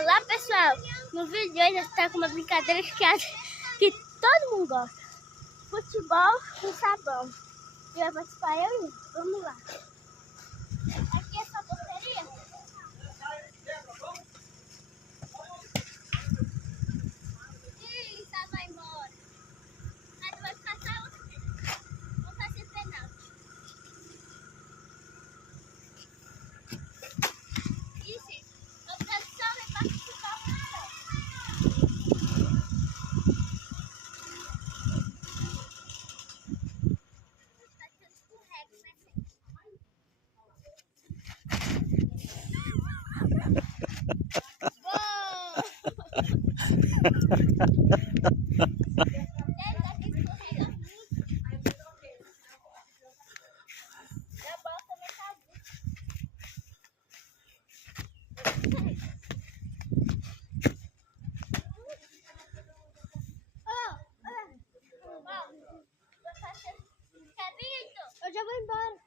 Olá pessoal, no vídeo de hoje nós estamos com uma brincadeira que todo mundo gosta. Futebol com sabão. E vai participar eu e ele. Vamos lá. Aqui é só porteria? Ih, tá, vai embora. Aí vai ficar só. Vamos fazer penalti. Isso, a produção vai participar com você. Eu já vou embora.